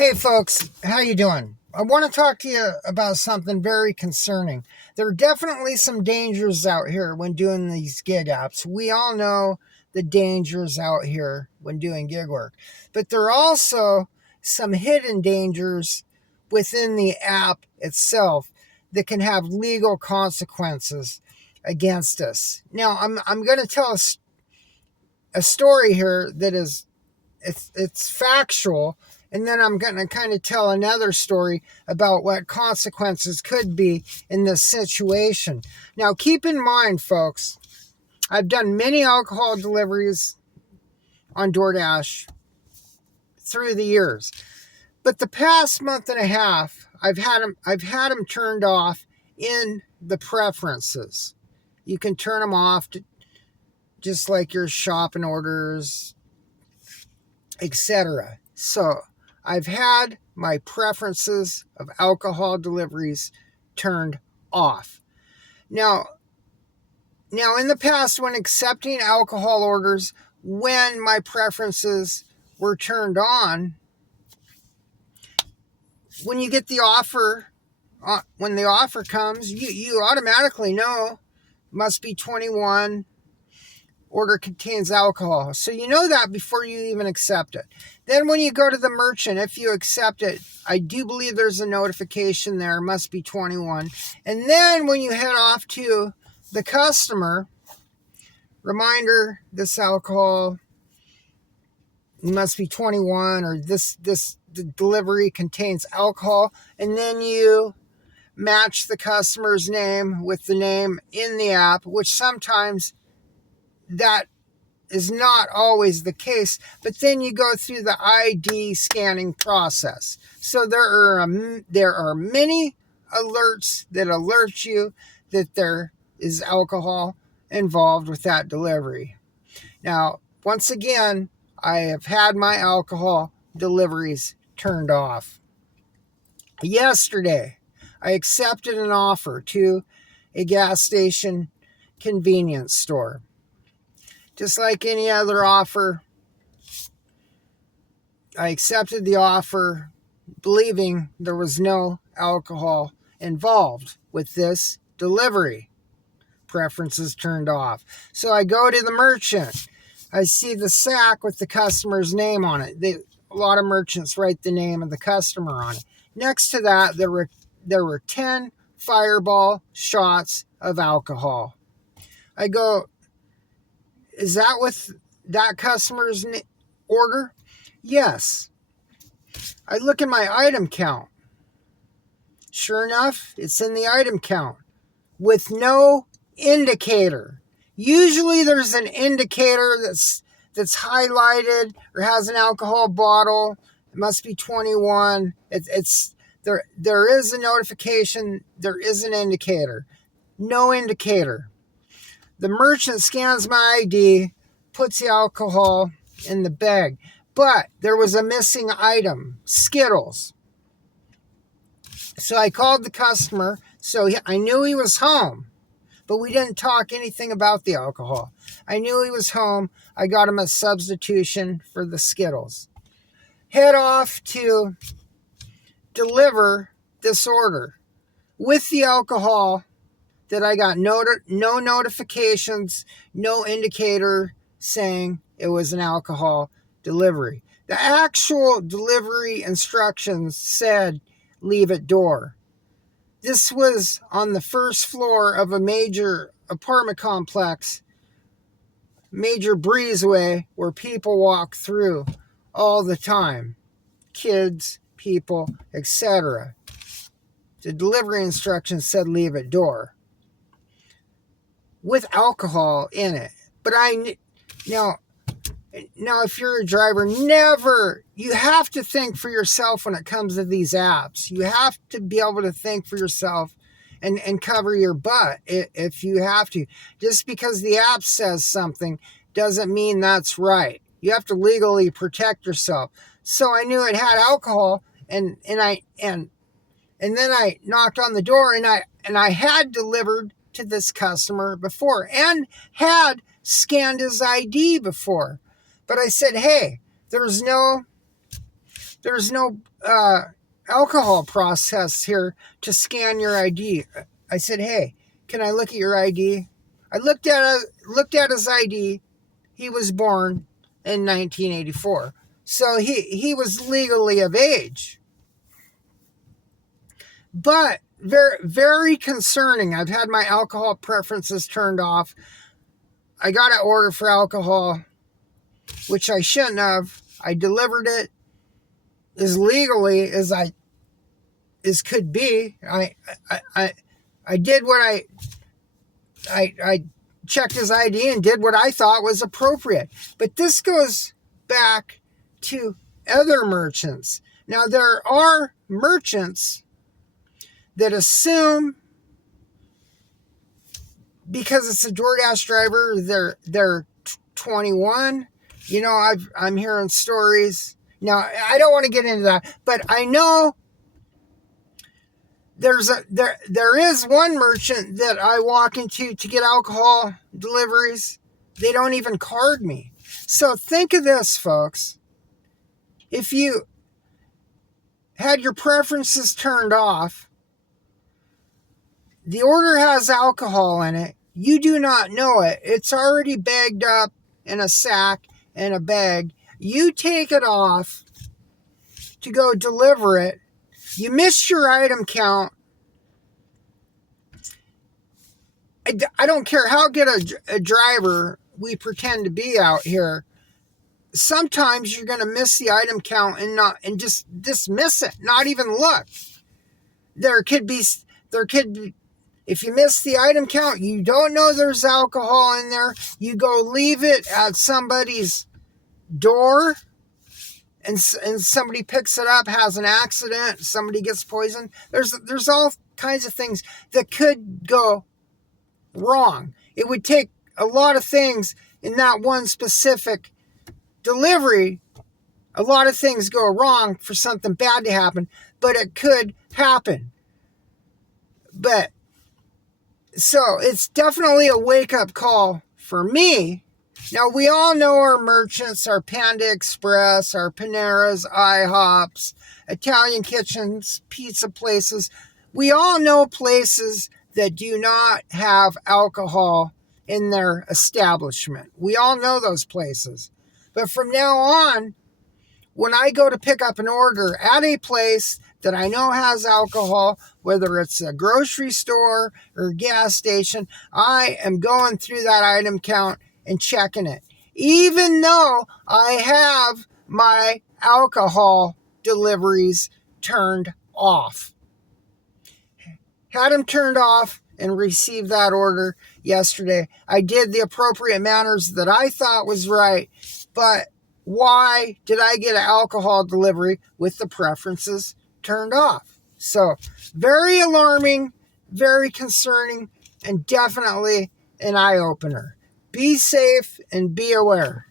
Hey folks, how you doing? I want to talk to you about something very concerning. There are definitely some dangers out here when doing these gig apps. We all know the dangers out here when doing gig work. But there are also some hidden dangers within the app itself that can have legal consequences against us. Now, I'm going to tell a story here that is it's factual, and then I'm going to kind of tell another story about what consequences could be in this situation. Now, keep in mind, folks, I've done many alcohol deliveries on DoorDash through the years, but the past month and a half, I've had them turned off in the preferences. You can turn them off just like your shopping orders, etc. So I've had my preferences of alcohol deliveries turned off. Now in the past, when accepting alcohol orders, when my preferences were turned on, when you get the offer, when the offer comes, you automatically know must be 21, order contains alcohol. So you know that before you even accept it. Then when you go to the merchant, if you accept it, I do believe there's a notification there, must be 21. And then when you head off to the customer, reminder, this alcohol must be 21, or the delivery contains alcohol. And then you match the customer's name with the name in the app, which sometimes that is not always the case, but then you go through the ID scanning process. So there are many alerts that alert you that there is alcohol involved with that delivery. Now, once again, I have had my alcohol deliveries turned off. Yesterday, I accepted an offer to a gas station convenience store. Just like any other offer, I accepted the offer believing there was no alcohol involved with this delivery. Preferences turned off. So I go to the merchant. I see the sack with the customer's name on it. A lot of merchants write the name of the customer on it. Next to that, there were 10 Fireball shots of alcohol. I go, is that with that customer's order? Yes. I look at my item count. Sure enough, it's in the item count with no indicator. Usually there's an indicator that's highlighted or has an alcohol bottle. It must be 21. There is a notification. There is an indicator. No indicator. The merchant scans my ID, puts the alcohol in the bag. But there was a missing item, Skittles. So I called the customer. So I knew he was home, but we didn't talk anything about the alcohol. I knew he was home. I got him a substitution for the Skittles. Head off to deliver this order with the alcohol that I got no notifications, no indicator saying it was an alcohol delivery. The actual delivery instructions said leave at door. This was on the first floor of a major apartment complex, major breezeway where people walk through all the time. Kids, people, etc. The delivery instructions said leave at door, with alcohol in it. But now if you're a driver, you have to think for yourself when it comes to these apps. You have to be able to think for yourself and cover your butt if you have to. Just because the app says something doesn't mean that's right. You have to legally protect yourself. So I knew it had alcohol, and then I knocked on the door, and I had delivered to this customer before and had scanned his ID before. But I said, hey, there's no there's no alcohol process here to scan your ID. I said, hey, can I look at your ID? I looked at his ID. He was born in 1984. So he was legally of age. But very, very concerning. I've had my alcohol preferences turned off. I got an order for alcohol, which I shouldn't have. I delivered it as legally as could be. I did what I checked his ID and did what I thought was appropriate. But this goes back to other merchants. Now, there are merchants that assume because it's a DoorDash driver, they're 21. You know, I'm hearing stories. Now, I don't want to get into that, but I know there is one merchant that I walk into to get alcohol deliveries. They don't even card me. So think of this, folks. If you had your preferences turned off, the order has alcohol in it. You do not know it. It's already bagged up in a sack and a bag. You take it off to go deliver it. You missed your item count. I don't care how good a driver we pretend to be out here. Sometimes you're going to miss the item count and just dismiss it, not even look. There could be if you miss the item count, you don't know there's alcohol in there. You go leave it at somebody's door, and somebody picks it up, has an accident, somebody gets poisoned. There's all kinds of things that could go wrong. It would take a lot of things in that one specific delivery. A lot of things go wrong for something bad to happen, but it could happen. But so it's definitely a wake-up call for me. Now, we all know our merchants, our Panda Express, our Paneras, IHOPs, Italian kitchens, pizza places. We all know places that do not have alcohol in their establishment. We all know those places. But from now on, when I go to pick up an order at a place that I know has alcohol, whether it's a grocery store or a gas station, I am going through that item count and checking it. Even though I have my alcohol deliveries turned off. Had them turned off and received that order yesterday. I did the appropriate manners that I thought was right, but why did I get an alcohol delivery with the preferences turned off? So, very alarming, very concerning, and definitely an eye-opener. Be safe and be aware.